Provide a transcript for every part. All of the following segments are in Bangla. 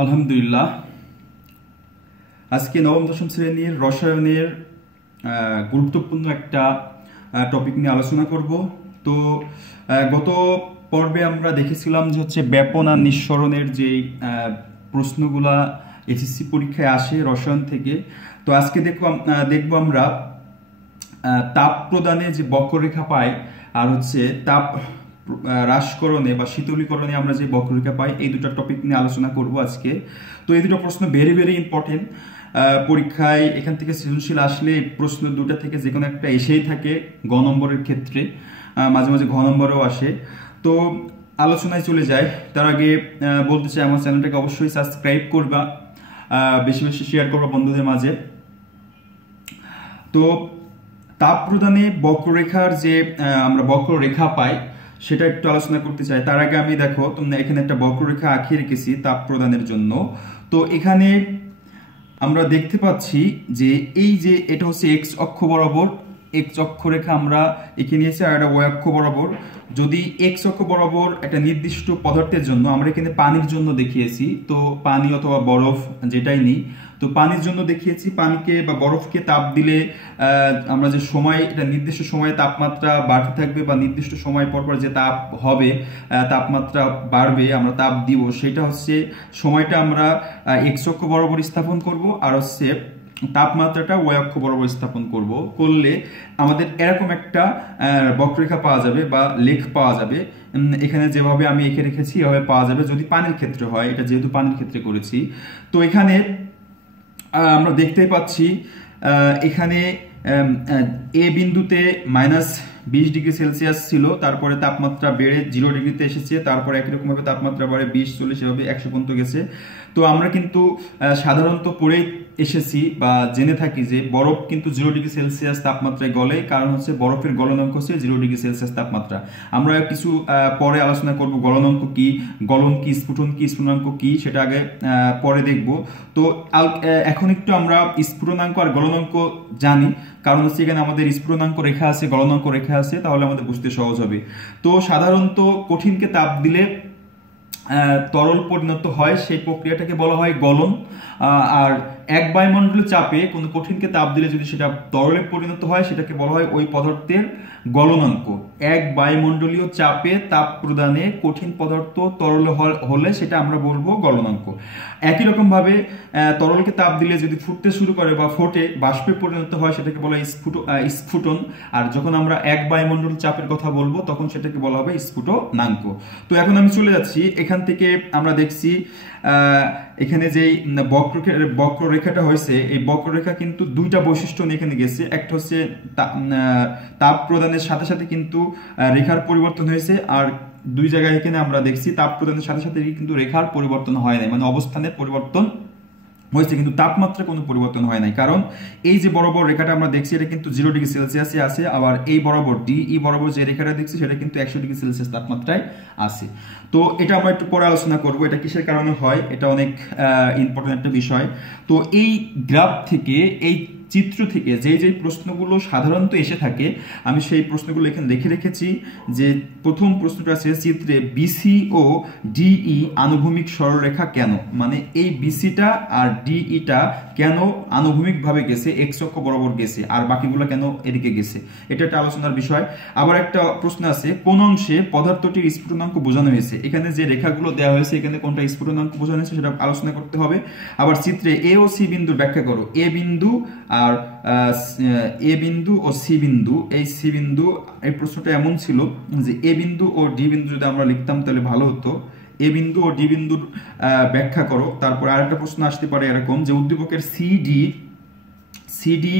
আলহামদুলিল্লাহ। আজকে নবম দশম শ্রেণীর রসায়নের গুরুত্বপূর্ণ একটা টপিক নিয়ে আলোচনা করব। তো গত পর্বে আমরা দেখেছিলাম যে হচ্ছে ব্যাপন আর নিঃসরণের যে প্রশ্নগুলা এসএসসি পরীক্ষায় আসে রসায়ন থেকে। তো আজকে দেখবো আমরা তাপ প্রদানে যে বক্ররেখা পাই আর হচ্ছে তাপ হ্রাসকরণে বা শীতলীকরণে আমরা যে বক্ররেখা পাই, এই দুটো টপিক নিয়ে আলোচনা করব আজকে। তো এই দুটো প্রশ্ন ভেরি ভেরি ইম্পর্টেন্ট। পরীক্ষায় এখান থেকে সৃজনশীল আসলে প্রশ্ন দুটা থেকে যে কোনো একটা এসেই থাকে গ নম্বরের ক্ষেত্রে, মাঝে মাঝে ঘ নম্বরেও আসে। তো আলোচনায় চলে যায় তার আগে বলতে চাই আমার চ্যানেলটাকে অবশ্যই সাবস্ক্রাইব করবা, বেশি বেশি শেয়ার করবা বন্ধুদের মাঝে। তো তাপ প্রদানে বক্ররেখার যে আমরা বক্ররেখা পাই সেটা একটু আলোচনা করতে চাই। তার আগে আমি দেখো তোমরা এখানে একটা বক্ররেখা আঁকিয়ে রেখেছি তাপ প্রদানের জন্য। তো এখানে আমরা দেখতে পাচ্ছি যে এই যে এটা হচ্ছে এক্স অক্ষ বরাবর, এক্স অক্ষরেখা আমরা এঁকে নিয়েছি, আর এটা ওয়াই অক্ষ বরাবর। যদি এক্স অক্ষ বরাবর একটা নির্দিষ্ট পদার্থের জন্য, আমরা এখানে পানির জন্য দেখিয়েছি, তো পানি অথবা বরফ যেটাই নিই, তো পানির জন্য দেখিয়েছি পানিকে বা বরফকে তাপ দিলে আমরা যে সময়, এটা নির্দিষ্ট সময়ে তাপমাত্রা বাড়তে থাকবে বা নির্দিষ্ট সময় পর পর যে তাপ হবে, তাপমাত্রা বাড়বে, আমরা তাপ দিব, সেটা হচ্ছে সময়টা আমরা এক্স অক্ষ বরাবর স্থাপন করব, আর হচ্ছে তাপমাত্রাটা ওয়াই অক্ষ বরাবর স্থাপন করলে আমাদের এরকম একটা বক্ররেখা পাওয়া যাবে বা লেখ পাওয়া যাবে। এখানে যেভাবে আমি এঁকে রেখেছি এভাবে পাওয়া যাবে যদি পানির ক্ষেত্রে হয়, এটা যেহেতু পানির ক্ষেত্রে করেছি। তো এখানে আমরা দেখতেই পাচ্ছি এখানে এ বিন্দুতে -20°C ছিল, তারপরে তাপমাত্রা বেড়ে 0 ডিগ্রিতে এসেছে, তারপরে একই রকম ভাবে তাপমাত্রা বাড়ে 20, 40 এভাবে 100 পর্যন্ত গেছে। তো আমরা কিন্তু সাধারণত পড়েই এসেছি বা জেনে থাকি যে বরফ কিন্তু 0°C তাপমাত্রায় গলে, কারণ হচ্ছে বরফের গলনাঙ্ক হচ্ছে 0°C তাপমাত্রা। আমরা কিছু পরে আলোচনা করব গলনাঙ্ক কি, গলন কি, স্ফুটন কি, স্ফুটনাঙ্ক কি, সেটা আগে পরে দেখব। তো এখন একটু আমরা স্ফুটনাঙ্ক আর গলনাঙ্ক জানি, কারণ হচ্ছে এখানে আমাদের স্ফুটনাঙ্ক রেখা আছে, গলনাঙ্ক রেখা আছে, তাহলে আমাদের বুঝতে সহজ হবে। তো সাধারণত কঠিনকে তাপ দিলে তরল পরিণত হয়, সেই প্রক্রিয়াটাকে বলা হয় গলন। আর এক বায়ুমণ্ডলীয় চাপে কোনো কঠিনকে তাপ দিলে যদি সেটা তরলে পরিণত হয়, সেটাকে বলা হয় ওই পদার্থের গলনাঙ্ক। এক বায়ুমণ্ডলীয় চাপে তাপ প্রদানে কঠিন পদার্থ তরল হলে সেটা আমরা বলবো গলনাঙ্ক। একই রকম ভাবে তরলকে তাপ দিলে যদি ফুটতে শুরু করে বা ফোটে বাষ্পে পরিণত হয়, সেটাকে বলা হয় স্ফুটন। আর যখন আমরা এক বায়ুমণ্ডল চাপের কথা বলবো তখন সেটাকে বলা হবে স্ফুটনাঙ্ক। তো এখন আমি চলে যাচ্ছি, এখান থেকে আমরা দেখছি এখানে যেই বক্ররেখাটা হয়েছে, এই বক্ররেখা কিন্তু দুইটা বৈশিষ্ট্য নিয়ে এখানে গেছে। একটা হচ্ছে তাপ প্রদানের সাথে সাথে কিন্তু রেখার পরিবর্তন হয়েছে, আর দুই জায়গায় এখানে আমরা দেখছি তাপ প্রদানের সাথে সাথে কিন্তু রেখার পরিবর্তন হয় নাই, মানে অবস্থানের পরিবর্তন হয়েছে কিন্তু তাপমাত্রা কোনো পরিবর্তন হয় নাই। কারণ এই যে বরাবর রেখাটা আমরা দেখছি এটা কিন্তু 0°C আছে, আবার এই বরাবর DE বরাবর যে রেখাটা দেখছি সেটা কিন্তু 100°C তাপমাত্রায় আছে। তো এটা আমরা একটু পরে আলোচনা করব এটা কিসের কারণে হয়, এটা অনেক ইম্পর্টেন্ট একটা বিষয়। তো এই গ্রাফ থেকে, এই চিত্র থেকে যে যে প্রশ্নগুলো সাধারণত এসে থাকে, আমি সেই প্রশ্নগুলো এখানে লিখে রেখেছি। যে প্রথম প্রশ্নটা আছে চিত্রে BC ও DE আনুভূমিক সরলরেখা কেন, মানে এই BCটা আর DEটা কেন আনুভূমিকভাবে গেছে, এক্স অক্ষ বরাবর গেছে, আর বাকিগুলো কেন এদিকে গেছে, এটা একটা আলোচনার বিষয়। আবার একটা প্রশ্ন আছে কোন অংশে পদার্থটির স্ফুটনাঙ্ক বোঝানো হয়েছে, এখানে যে রেখাগুলো দেওয়া হয়েছে এখানে কোনটা স্ফুটনাঙ্ক বোঝানো হয়েছে সেটা আলোচনা করতে হবে। আবার চিত্রে A ও C বিন্দুর ব্যাখ্যা করো, এ বিন্দু আর এ বিন্দু ও সি বিন্দু, এই সি বিন্দু, এই প্রশ্নটা এমন ছিল যে এ বিন্দু ও ডি বিন্দু যদি আমরা লিখতাম তাহলে ভালো হতো। এ বিন্দু ও ডি বিন্দুর ব্যাখ্যা করো। তারপর আরেকটা প্রশ্ন আসতে পারে এরকম যে উদ্দীপকের সিডি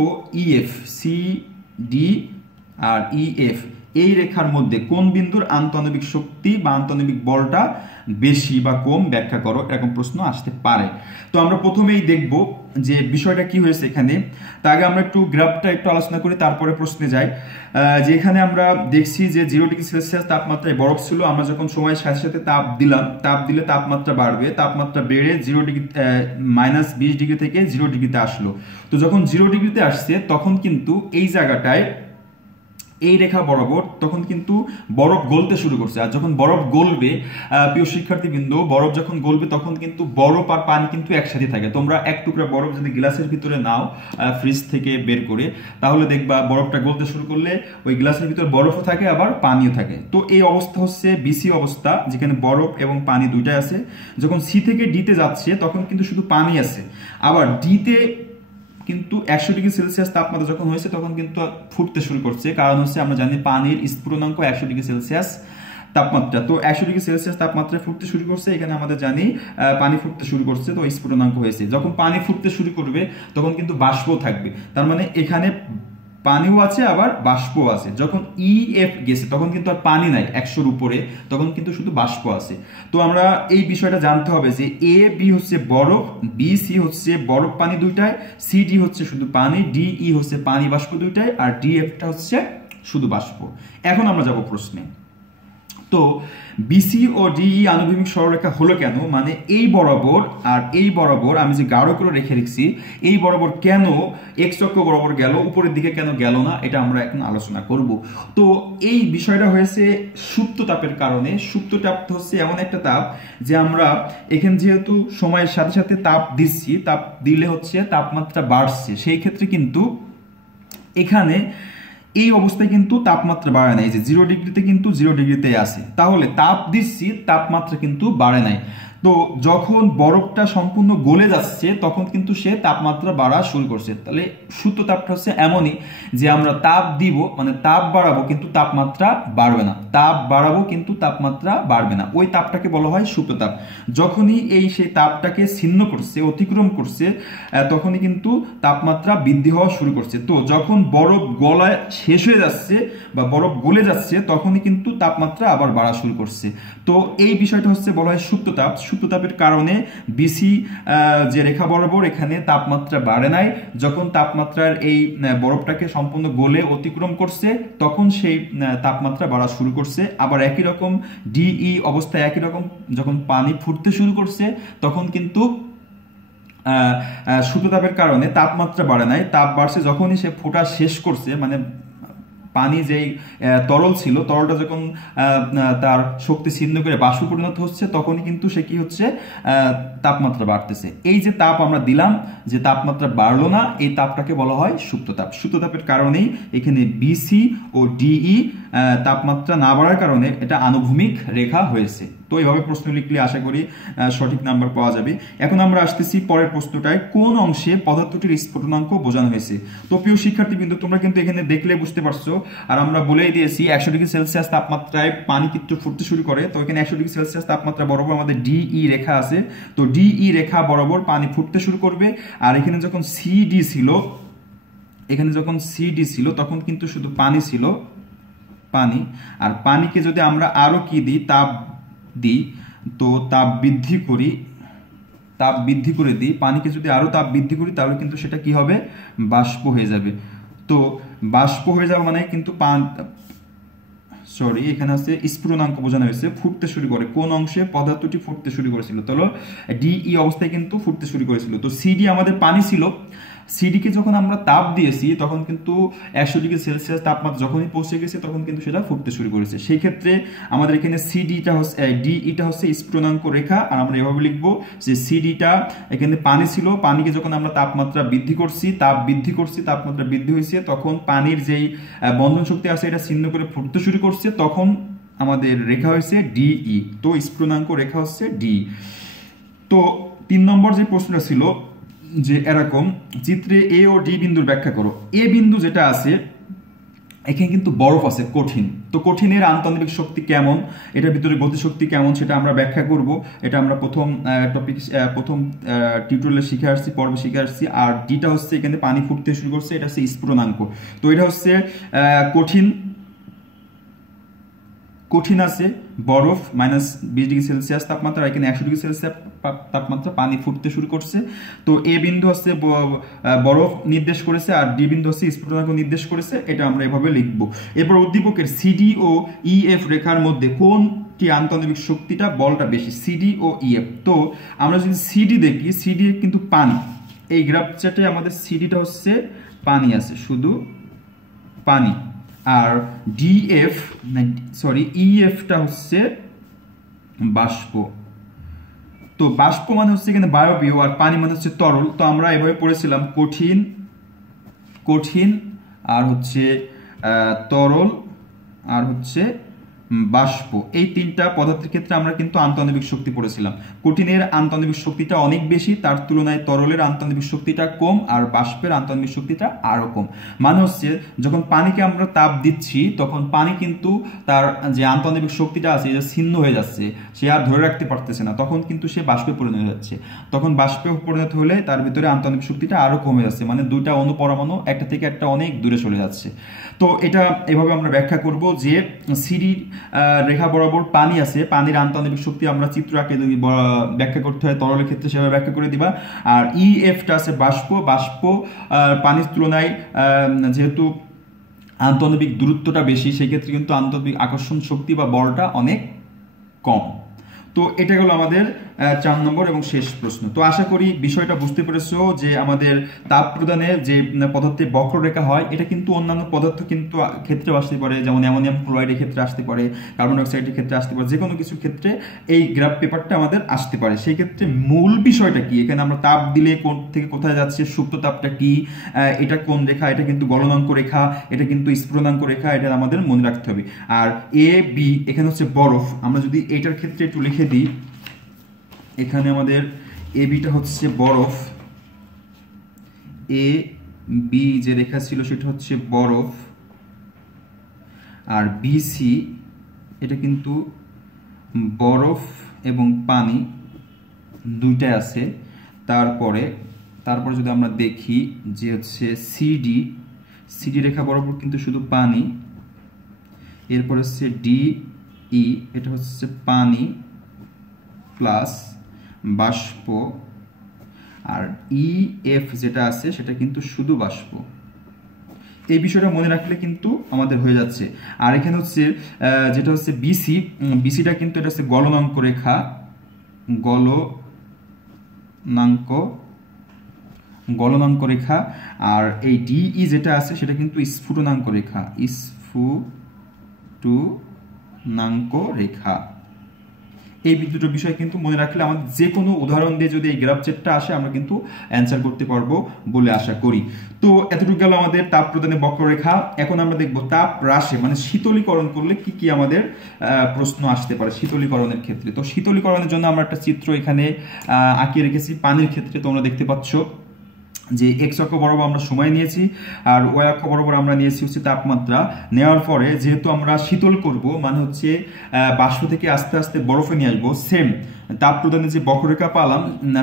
ও ইএফ, সিডি আর ইএফ এই রেখার মধ্যে কোন বিন্দুর আন্তঃআণবিক শক্তি বা আন্তঃআণবিক বলটা বেশি বা কম, ব্যাখ্যা করো, এরকম প্রশ্ন আসতে পারে। তো আমরা প্রথমেই দেখব যে বিষয়টা কি হয়েছে এখানে। তার আগে আমরা একটু গ্রাফটা একটু আলোচনা করি, তারপরে প্রশ্নে যাই। যে এখানে আমরা দেখছি যে 0°C তাপমাত্রায় বরফ ছিল, আমরা যখন সময়ের সাথে সাথে তাপ দিলে তাপমাত্রা বাড়বে, তাপমাত্রা বেড়ে -20 থেকে 0°তে আসলো। তো যখন 0°তে আসছে তখন কিন্তু এই জায়গাটায় এই রেখা বরাবর, তখন কিন্তু বরফ গলতে শুরু করছে। আর যখন বরফ গলবে, প্রিয় শিক্ষার্থীবৃন্দ, বরফ যখন গলবে তখন কিন্তু বরফ আর পানি কিন্তু একসাথে থাকে। তোমরা এক টুকরা বরফ যদি গ্লাসের ভিতরে নাও ফ্রিজ থেকে বের করে, তাহলে দেখবা বরফটা গলতে শুরু করলে ওই গ্লাসের ভিতরে বরফও থাকে আবার পানিও থাকে। তো এই অবস্থা হচ্ছে বিসি অবস্থা, যেখানে বরফ এবং পানি দুইটাই আছে। যখন সি থেকে ডিতে যাচ্ছে তখন কিন্তু শুধু পানি আছে। আবার ডিতে কিন্তু 100 ডিগ্রি সেলসিয়াস তাপমাত্রা যখন হয়েছে তখন কিন্তু ফুটতে শুরু করছে, কারণ হচ্ছে আমরা জানি পানির স্ফুটনাঙ্ক 100 ডিগ্রি সেলসিয়াস তাপমাত্রা। তো 100 ডিগ্রি সেলসিয়াস তাপমাত্রায় ফুটতে শুরু করছে, এখানে আমাদের জানি পানি ফুটতে শুরু করছে, তো স্ফুটনাঙ্ক হয়েছে। যখন পানি ফুটতে শুরু করবে তখন কিন্তু বাষ্প থাকবে, তার মানে এখানে পানিও আছে আবার বাষ্পও আছে। যখন ইএফ গেছে তখন কিন্তু আর পানি নাই 100-র উপরে, তখন কিন্তু শুধু বাষ্প আছে। তো আমরা এই বিষয়টা জানতে হবে যে এ বি হচ্ছে বরফ, বি সি হচ্ছে বরফ পানি দুইটায়, সি ডি হচ্ছে শুধু পানি, ডি ই হচ্ছে পানি বাষ্প দুইটায়, আর ডি এফটা হচ্ছে শুধু বাষ্প। এখন আমরা যাব প্রশ্নে। তো বিসি ও ডিই আনুভূমিক সরলরেখা হলো কেন, মানে এই বরাবর আর এই বরাবর আমি যে গাঢ় করে রেখে রেখেছি, এই বরাবর কেন এক্স অক্ষ বরাবর গেল, উপরের দিকে কেন গেল না, এটা আমরা এখন আলোচনা করব। তো এই বিষয়টা হয়েছে সুপ্ত তাপের কারণে। সুপ্ত তাপ হচ্ছে এমন একটা তাপ যে আমরা এখানে যেহেতু সময়ের সাথে সাথে তাপ দিচ্ছি, তাপ দিলে হচ্ছে তাপমাত্রা বাড়ছে, সেই ক্ষেত্রে কিন্তু এখানে এই অবস্থায় কিন্তু তাপমাত্রা বাড়ে নাই, যে 0 ডিগ্রিতে কিন্তু 0 ডিগ্রিতে আছে, তাহলে তাপ দিচ্ছি, তাপমাত্রা কিন্তু বাড়ে নাই। তো যখন বরফটা সম্পূর্ণ গলে যাচ্ছে তখন কিন্তু সে তাপমাত্রা বাড়া শুরু করছে। তাহলে সুপ্ত তাপটা হচ্ছে এমনই যে আমরা তাপ দিব, মানে তাপ বাড়াবো কিন্তু তাপমাত্রা বাড়বে না, তাপ বাড়াবো কিন্তু তাপমাত্রা বাড়বে না, ওই তাপটাকে বলা হয় সুপ্ত তাপ। যখনই এই সেই তাপটাকে ছিন্ন করছে, অতিক্রম করছে, তখনই কিন্তু তাপমাত্রা বৃদ্ধি হওয়া শুরু করছে। তো যখন বরফ গলায় শেষ হয়ে যাচ্ছে বা বরফ গলে যাচ্ছে তখনই কিন্তু তাপমাত্রা আবার বাড়া শুরু করছে। তো এই বিষয়টা হচ্ছে বলা হয় সুপ্ত তাপ। সুপ্ত তাপের কারণে বিসি যে রেখা বরাবর এখানে তাপমাত্রা বাড়ে নাই, যখন তাপমাত্রার এই বরফটাকে সম্পূর্ণ গলে অতিক্রম করছে তখন সেই তাপমাত্রা বাড়া শুরু করছে। আবার একই রকম ডিই অবস্থায় একই রকম, যখন পানি ফুটতে শুরু করছে তখন কিন্তু সুপ্ত তাপের কারণে তাপমাত্রা বাড়ে নাই, তাপ বাড়ছে যখনই সে ফোটা শেষ করছে, মানে পানি যেই তরল ছিল, তরলটা যখন তার শক্তি ছিন্ন করে বাষ্প পরিণত হচ্ছে তখনই কিন্তু সে কি হচ্ছে, তাপমাত্রা বাড়তেছে। এই যে তাপ আমরা দিলাম, যে তাপমাত্রা বাড়লো না, এই তাপটাকে বলা হয় সুপ্ত তাপ। সুপ্ত তাপের কারণেই এখানে বিসি ও ডিই তাপমাত্রা না বাড়ার কারণে এটা আনুভূমিক রেখা হয়েছে। তো এইভাবে প্রশ্ন লিখলে আশা করি সঠিক নাম্বার পাওয়া যাবে। এখন আমরা আসতেছি পরের প্রশ্নটায়, কোন অংশে পদার্থটির স্ফুটনাঙ্ক বোঝানো হয়েছে। তো প্রিয় শিক্ষার্থীবৃন্দ, তোমরা কিন্তু এখানে দেখলে বুঝতে পারছো, আর আমরা বলেই দিয়েছি 100 ডিগ্রি সেলসিয়াস তাপমাত্রায় পানি কিন্তু ফুটতে শুরু করে। তো এখানে 100 ডিগ্রি সেলসিয়াস তাপমাত্রা বরাবর আমাদের ডিই রেখা আছে, তো ডিই রেখা বরাবর পানি ফুটতে শুরু করবে। আর এখানে যখন সিডি ছিল, এখানে যখন সিডি ছিল তখন কিন্তু শুধু পানি ছিল, পানি। আর পানিকে যদি আমরা আরো কি দিই, তাপ দিই, তো তাপ বৃদ্ধি করি, তাপ বৃদ্ধি করে দিই, পানিকে যদি আরো তাপ বৃদ্ধি করি তাহলে কিন্তু সেটা কি হবে, বাষ্প হয়ে যাবে। তো বাষ্প হয়ে যাওয়া মানে কিন্তু এখানে আছে স্ফুটনাঙ্ক বোঝানো হয়েছে, ফুটতে শুরু করে কোন অংশে পদার্থটি ফুটতে শুরু করেছিল। তাহলে ডিই অবস্থায় কিন্তু ফুটতে শুরু করেছিল। তো সিডি আমাদের পানি ছিল, সিডিকে যখন আমরা তাপ দিয়েছি তখন কিন্তু 100 ডিগ্রি সেলসিয়াস তাপমাত্রা যখনই পৌঁছে গেছে তখন কিন্তু সেটা ফুটতে শুরু করেছে। সেই ক্ষেত্রে আমাদের এখানে সিডিটা হচ্ছে ডিইটা হচ্ছে স্ফুটনাঙ্ক রেখা। আর আমরা এভাবে লিখবো যে সিডিটা এখানে পানি ছিল, পানিকে যখন আমরা তাপমাত্রা বৃদ্ধি করছি, তাপ বৃদ্ধি করছি, তাপমাত্রা বৃদ্ধি হয়েছে, তখন পানির যেই বন্ধন শক্তি আছে এটা ছিন্ন করে ফুটতে শুরু করছে, তখন আমাদের রেখা হয়েছে ডিই। তো স্ফুটনাঙ্ক রেখা হচ্ছে ডি। তো 3 নম্বর যে প্রশ্নটা ছিল যে এরকম, চিত্রে এ ও ডি বিন্দুর ব্যাখ্যা করো। এ বিন্দু যেটা আছে এখানে কিন্তু বরফ আছে, কঠিন। তো কঠিনের আন্তঃনালিক শক্তি কেমন, এটার ভিতরে গতিশক্তি কেমন, সেটা আমরা ব্যাখ্যা করব। এটা আমরা প্রথম টিউটোরিয়ালে শিখে আসছি, পর্বে শিখে আসছি। আর ডিটা হচ্ছে এখানে পানি ফুটতে শুরু করছে, এটা হচ্ছে স্ফুটনাঙ্ক। তো এটা হচ্ছে কঠিন আছে বরফ -20 ডিগ্রি সেলসিয়াস তাপমাত্রা, এখানে 100 ডিগ্রি সেলসিয়াস তাপমাত্রা, পানি ফুটতে শুরু করছে। তো এ বিন্দু হচ্ছে বরফ নির্দেশ করেছে, আর ডি বিন্দু হচ্ছে স্ফুটনাঙ্ক নির্দেশ করেছে। এটা আমরা এভাবে লিখব। এরপর উদ্দীপকের সিডি ও ইএফ রেখার মধ্যে কোনটি আন্তঃনালিক শক্তিটা, বলটা বেশি, সিডি ও ইএফ। তো আমরা যদি সিডি দেখি, সিডি কিন্তু পানি, এই গ্রাফ চার্টে আমাদের সিডিটা হচ্ছে পানি আছে, শুধু পানি। আর ডিএফ ইএফটা হচ্ছে বাষ্প। তো বাষ্প মানে হচ্ছে এখানে বায়বীয়, আর পানি মানে হচ্ছে তরল। তো আমরা এভাবে পড়েছিলাম কঠিন আর হচ্ছে তরল আর হচ্ছে বাষ্প। এই তিনটা পদার্থের ক্ষেত্রে আমরা কিন্তু আন্তঃআণবিক শক্তি পড়েছিলাম। কঠিনের আন্তঃআণবিক শক্তিটা অনেক বেশি, তার তুলনায় তরলের আন্তঃআণবিক শক্তিটা কম, আর বাষ্পের আন্তঃআণবিক শক্তিটা আরো কম। মানে হচ্ছে যখন পানিকে আমরা তাপ দিচ্ছি তখন পানি কিন্তু তার যে আন্তঃআণবিক শক্তিটা আছে এটা ছিন্ন হয়ে যাচ্ছে, সে আর ধরে রাখতে পারতেছে না, তখন কিন্তু সে বাষ্পে পরিণত হয়ে যাচ্ছে। তখন বাষ্পে পরিণত হলে তার ভিতরে আন্তঃআণবিক শক্তিটা আরো কমে যাচ্ছে, মানে দুইটা অণু পরমাণু একটা থেকে একটা অনেক দূরে চলে যাচ্ছে। তো এটা এভাবে আমরা ব্যাখ্যা করব যে সিডি রেখা বরাবর পানি আছে, পানির আন্তঃআণবিক শক্তি আমরা চিত্র আঁকে যদি ব্যাখ্যা করতে হয় তরলের ক্ষেত্রে সেভাবে ব্যাখ্যা করে দিবা। আর ইএফটা আছে বাষ্প পানির তুলনায় যেহেতু আন্তঃআণবিক দূরত্বটা বেশি, সেক্ষেত্রে কিন্তু আন্তঃআণবিক আকর্ষণ শক্তি বা বলটা অনেক কম। তো এটা হলো আমাদের 4 নম্বর এবং শেষ প্রশ্ন। তো আশা করি বিষয়টা বুঝতে পেরেছো যে আমাদের তাপ প্রদানের যে পদার্থে বক্ররেখা হয় এটা কিন্তু অন্যান্য পদার্থ কিন্তু ক্ষেত্রে আসতে পারে, যেমন অ্যামোনিয়াম ক্লোরাইডের ক্ষেত্রে আসতে পারে, কার্বন ডাইঅক্সাইডের ক্ষেত্রে আসতে পারে, যে কোনো কিছু ক্ষেত্রে এই গ্রাফ পেপারটা আমাদের আসতে পারে। সেই ক্ষেত্রে মূল বিষয়টা কি, এখানে আমরা তাপ দিলে কোন থেকে কোথায় যাচ্ছে, সুপ্ত তাপটা কি, এটা কোন রেখা, এটা কিন্তু গলনাঙ্ক রেখা, এটা কিন্তু স্ফুটনাঙ্ক রেখা, এটা আমাদের মনে রাখতে হবে। আর এ বি এখানে হচ্ছে বরফ, আমরা যদি এটার ক্ষেত্রে একটু লিখে দিই, এখানে আমাদের এ বিটা হচ্ছে বরফ, এ বি যে রেখা ছিল সেটা হচ্ছে বরফ, আর বিসি এটা কিন্তু বরফ এবং পানি দুইটাই আছে। তারপরে যদি আমরা দেখি যে হচ্ছে সিডি রেখা বরাবর কিন্তু শুধু পানি, এরপর হচ্ছে ডিই এটা হচ্ছে পানি প্লাস বাষ্প, আর ইএফ যেটা আছে সেটা কিন্তু শুধু বাষ্প। এই বিষয়টা মনে রাখলে কিন্তু আমাদের হয়ে যাচ্ছে। আর এখানে হচ্ছে যেটা হচ্ছে বিসিটা কিন্তু এটা হচ্ছে গলনাঙ্ক রেখা, আর এই ডিই যেটা আছে সেটা কিন্তু স্ফুটনাঙ্ক রেখা। এই দুটো বিষয় কিন্তু মনে রাখলে আমাদের যে কোনো উদাহরণ দিয়ে যদি এই গ্রাফ চার্টটা আসে আমরা কিন্তু অ্যান্সার করতে পারবো বলে আশা করি। তো এতটুকু গেল আমাদের তাপ প্রদানের বক্ররেখা। এখন আমরা দেখব তাপ হ্রাসে মানে শীতলীকরণ করলে কি কি আমাদের প্রশ্ন আসতে পারে শীতলীকরণের ক্ষেত্রে। তো শীতলীকরণের জন্য আমরা একটা চিত্র এখানে আঁকিয়ে রেখেছি পানির ক্ষেত্রে, তোমরা দেখতে পাচ্ছ যে এক্স অক্ষ বরাবর আমরা সময় নিয়েছি আর ওয়াই অক্ষ বরাবর আমরা নিয়েছি হচ্ছে তাপমাত্রা। নেওয়ার পরে যেহেতু আমরা শীতল করব মানে হচ্ছে বাষ্প থেকে আস্তে আস্তে বরফে নিয়ে আসবো, সেম তাপ প্রদানের যে বক্ররেখা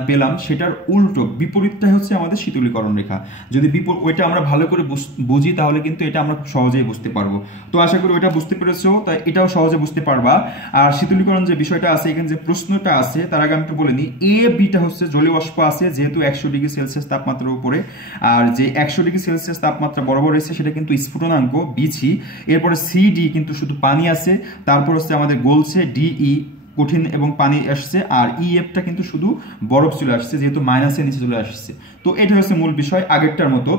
পেলাম সেটার উল্টো বিপরীতটাই হচ্ছে আমাদের শীতলীকরণ রেখা। যদি ওইটা আমরা ভালো করে বুঝি তাহলে কিন্তু এটা আমরা সহজেই বুঝতে পারবো। তো আশা করি ওইটা বুঝতে পেরেছো, তাই এটাও সহজে বুঝতে পারবা। আর শীতলীকরণ যে বিষয়টা আছে এখানে যে প্রশ্নটা আছে তার আগে আমি একটু বলে নিই, এ বিটা হচ্ছে জলীয় বাষ্প আছে যেহেতু 100 ডিগ্রি সেলসিয়াস তাপমাত্রার উপরে, আর যে 100 ডিগ্রি সেলসিয়াস তাপমাত্রা বরাবর রয়েছে সেটা কিন্তু স্ফুটনাঙ্ক বিসি। এরপরে সিডি কিন্তু শুধু পানি আছে, তারপর হচ্ছে আমাদের গলছে ডিই কঠিন এবং পানি আসছে, আর ইএফটা কিন্তু শুধু বরফ চলে আসছে যেহেতু মাইনাসের নিচে চলে আসছে। তো এটা হচ্ছে মূল বিষয় আগেরটার মতো।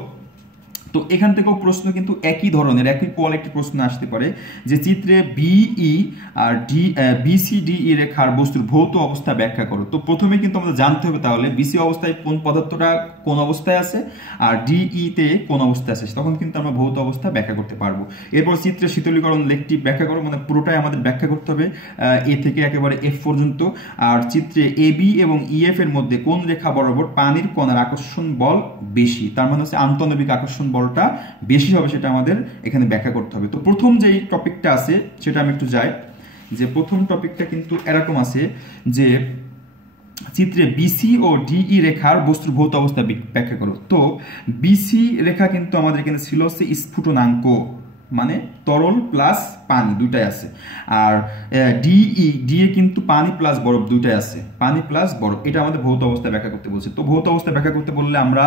তো এখান থেকেও প্রশ্ন কিন্তু একই ধরনের একই কোয়ালিটি প্রশ্ন আসতে পারে যে চিত্রে বিই আর বিসিডিই রেখার বস্তুর ভৌত অবস্থা ব্যাখ্যা করো। তো প্রথমে কিন্তু আমাদের জানতে হবে তাহলে বিসি অবস্থায় কোন পদার্থটা কোন অবস্থায় আছে আর ডিই তে কোন অবস্থায় আছে, তখন কিন্তু আমরা ভৌত অবস্থা ব্যাখ্যা করতে পারবো। এরপর চিত্রে শীতলীকরণ লেখটি ব্যাখ্যা করো, মানে পুরোটাই আমাদের ব্যাখ্যা করতে হবে এ থেকে একেবারে এফ পর্যন্ত। আর চিত্রে এবি এবং ইএফ এর মধ্যে কোন রেখা বরাবর পানির কণার আকর্ষণ বল বেশি, তার মানে হচ্ছে আন্তঃনবিক আকর্ষণ বলটা বেশি হবে সেটা আমাদের এখানে ব্যাখ্যা করতে হবে। তো প্রথম যেই টপিকটা আছে সেটা আমি একটু যাই, যে প্রথম টপিকটা কিন্তু এরকম আছে যে চিত্রে বিসি ও ডিই রেখার বস্তুর ভৌত অবস্থা ব্যাখ্যা করো। তো বিসি রেখা কিন্তু আমাদের এখানে ছিল হচ্ছে স্ফুটনাঙ্ক, মানে তরল প্লাস পানি দুইটাই আছে। আর ডি এ কিন্তু পানি প্লাস বরফ দুইটাই আছে, পানি প্লাস বরফ। এটা আমাদের ভৌত অবস্থা ব্যাখ্যা করতে বলছে। তো ভৌত অবস্থা ব্যাখ্যা করতে বললে আমরা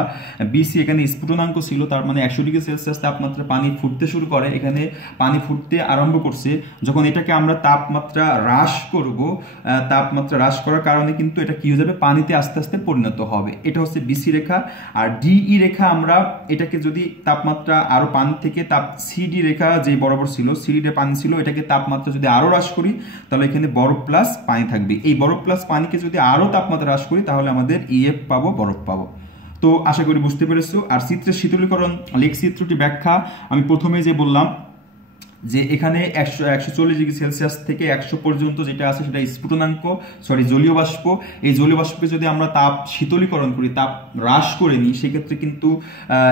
বিসি এখানে স্ফুটনাঙ্ক ছিল, তার মানে 100 ডিগ্রি সেলসিয়াস তাপমাত্রা পানি ফুটতে শুরু করে। এখানে পানি ফুটতে আরম্ভ করছে, যখন এটাকে আমরা তাপমাত্রা হ্রাস করব, তাপমাত্রা হ্রাস করার কারণে কিন্তু এটা কি হয়ে যাবে, পানিতে আস্তে আস্তে পরিণত হবে। এটা হচ্ছে বিসি রেখা। আর ডিই রেখা আমরা এটাকে যদি তাপমাত্রা আরো পানি থেকে সিডি রেখা যে বরাবর ছিল, সিডি পানি ছিল, এটাকে তাপমাত্রা যদি আরো হ্রাস করি তাহলে এখানে বরফ প্লাস পানি থাকবে। এই বরফ প্লাস পানিকে যদি আরো তাপমাত্রা হ্রাস করি তাহলে আমাদের ইএফ পাবো, বরফ পাবো। তো আশা করি বুঝতে পেরেছো। আর চিত্রের শীতলীকরণ লেখচিত্রটি ব্যাখ্যা আমি প্রথমে যে বললাম যে এখানে 140 ডিগ্রি সেলসিয়াস থেকে 100 পর্যন্ত যেটা আছে সেটা স্ফুটনাঙ্ক, জলীয় বাষ্প। এই জলীয় বাষ্পকে যদি আমরা তাপ শীতলীকরণ করি, তাপ হ্রাস করে নিই, সেক্ষেত্রে কিন্তু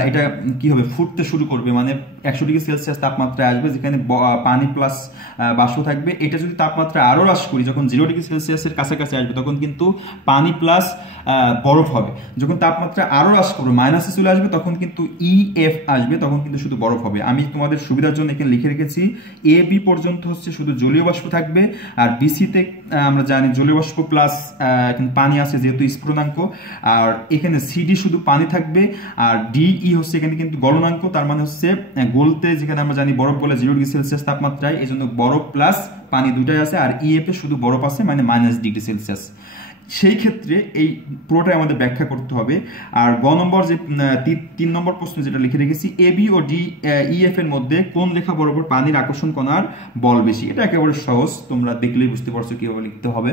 এটা কি হবে, ফুটতে শুরু করবে, মানে 100 ডিগ্রি সেলসিয়াস তাপমাত্রায় আসবে, যেখানে পানি প্লাস বাষ্প থাকবে। এটা যদি তাপমাত্রা আরও হ্রাস করি, যখন 0 ডিগ্রি সেলসিয়াসের কাছাকাছি আসবে, তখন কিন্তু পানি প্লাস বরফ হবে। যখন তাপমাত্রা আরও হ্রাস করবে, মাইনাসে চলে আসবে, তখন কিন্তু ইএফ আসবে, তখন কিন্তু শুধু বরফ হবে। আমি তোমাদের সুবিধার জন্য এখানে লিখে রেখেছি এ বি পর্যন্ত হচ্ছে শুধু জলীয় বাষ্প থাকবে, আর বিসিতে আমরা জানি জলীয় বাষ্প প্লাস পানি আছে যেহেতু স্ফুটনাঙ্ক, আর এখানে সিডি শুধু পানি থাকবে, আর ডিই হচ্ছে এখানে কিন্তু গলনাঙ্ক, তার মানে হচ্ছে গলতে, যেখানে আমরা জানি বরফ বলে 0 ডিগ্রি সেলসিয়াস তাপমাত্রায়, এই জন্য বরফ প্লাস পানি দুটাই আছে। আর ইএফ এ শুধু বরফ আছে, মানে -, ডিগ্রি সেলসিয়াস। সেই ক্ষেত্রে এই পুরোটাই আমাদের ব্যাখ্যা করতে হবে। আর গ নম্বর যে 3 নম্বর প্রশ্ন যেটা লিখে রেখেছি, A B O D EF এর মধ্যে কোন রেখা বরাবর পানির আকর্ষণ কণার বল বেশি? এটা একেবারে সহজ, তোমরা দেখলেই বুঝতে পারছো কিভাবে লিখতে হবে।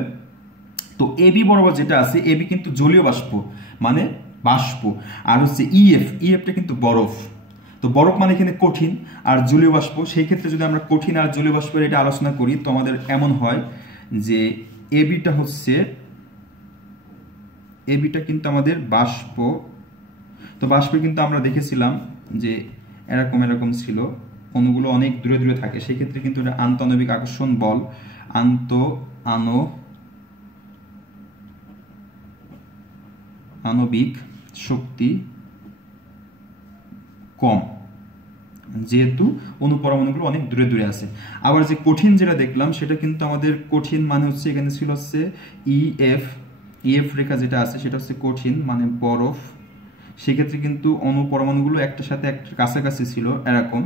তো এ বি বরাবর যেটা আছে, এ বি কিন্তু জলীয় বাষ্প, মানে বাষ্প, আর হচ্ছে ইএফটা কিন্তু বরফ। তো বরফ মানে এখানে কঠিন, আর জলীয় বাষ্প। সেই ক্ষেত্রে যদি আমরা কঠিন আর জলীয় বাষ্পের এটা আলোচনা করি, তো আমাদের এমন হয় যে এবিটা কিন্তু আমাদের বাষ্প। তো বাষ্পে কিন্তু আমরা দেখেছিলাম যে এরকম ছিল, অণুগুলো অনেক দূরে দূরে থাকে। সেই ক্ষেত্রে কিন্তু এটা আন্তঃআণবিক আকর্ষণ বল, আণবিক শক্তি কম, যেহেতু অনুপরমাণুগুলো অনেক দূরে দূরে আছে। আবার যে কঠিন যেটা দেখলাম, সেটা কিন্তু আমাদের কঠিন মানে হচ্ছে এখানে ছিল হচ্ছে ইএফ রেখা যেটা আছে সেটা হচ্ছে কঠিন, মানে বরফ। সেক্ষেত্রে কিন্তু অনুপরমাণুগুলো একটার সাথে একটা কাছাকাছি ছিল, এরকম।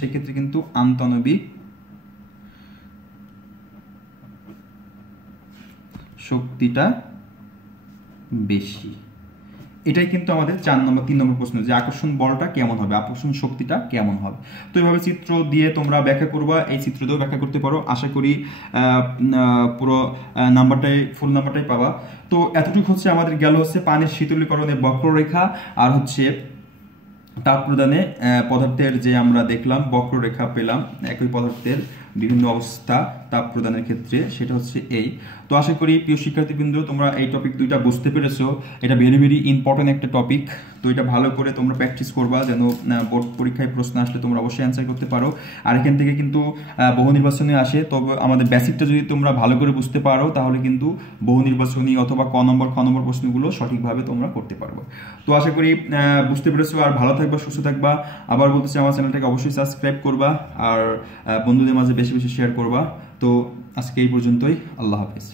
সেক্ষেত্রে কিন্তু আন্তঃআণবিক শক্তিটা বেশি। এটাই কিন্তু আমাদের 3 নম্বর প্রশ্ন, যে আকর্ষণ বলটা কেমন হবে, আকর্ষণ শক্তিটা কেমন হবে। তো এইভাবে চিত্র দিয়ে তোমরা ব্যাখ্যা করবা, এই চিত্র দিয়েও ব্যাখ্যা করতে পারো। আশা করি পুরো ফুল নাম্বারটাই পাবা। তো এতটুকু হচ্ছে আমাদের গেল হচ্ছে পানির শীতলীকরণের বক্ররেখা, আর হচ্ছে তাপ প্রদানে পদার্থের যে আমরা দেখলাম বক্ররেখা পেলাম, একই পদার্থের বিভিন্ন অবস্থা তাপ প্রদানের ক্ষেত্রে, সেটা হচ্ছে এই। তো আশা করি প্রিয় শিক্ষার্থীবৃন্দ তোমরা এই টপিক দুইটা বুঝতে পেরেছো। এটা ভেরি ভেরি ইম্পর্টেন্ট একটা টপিক। তো এটা ভালো করে তোমরা প্র্যাকটিস করবা, যেন বোর্ড পরীক্ষায় প্রশ্ন আসলে তোমরা অবশ্যই অ্যান্সার করতে পারো। আর এখান থেকে কিন্তু বহু নির্বাচনী আসে, তবে আমাদের বেসিকটা যদি তোমরা ভালো করে বুঝতে পারো, তাহলে কিন্তু বহু নির্বাচনী অথবা খ নম্বর প্রশ্নগুলো সঠিকভাবে তোমরা করতে পারবে। তো আশা করি বুঝতে পেরেছো। আর ভালো থাকবা, সুস্থ থাকবা। আবার বলতে চাই, আমার চ্যানেলটাকে অবশ্যই সাবস্ক্রাইব করবা, আর বন্ধুদের মাঝে বেশি বেশি শেয়ার করবা। তো আজকে এই পর্যন্তই। আল্লাহ হাফেজ।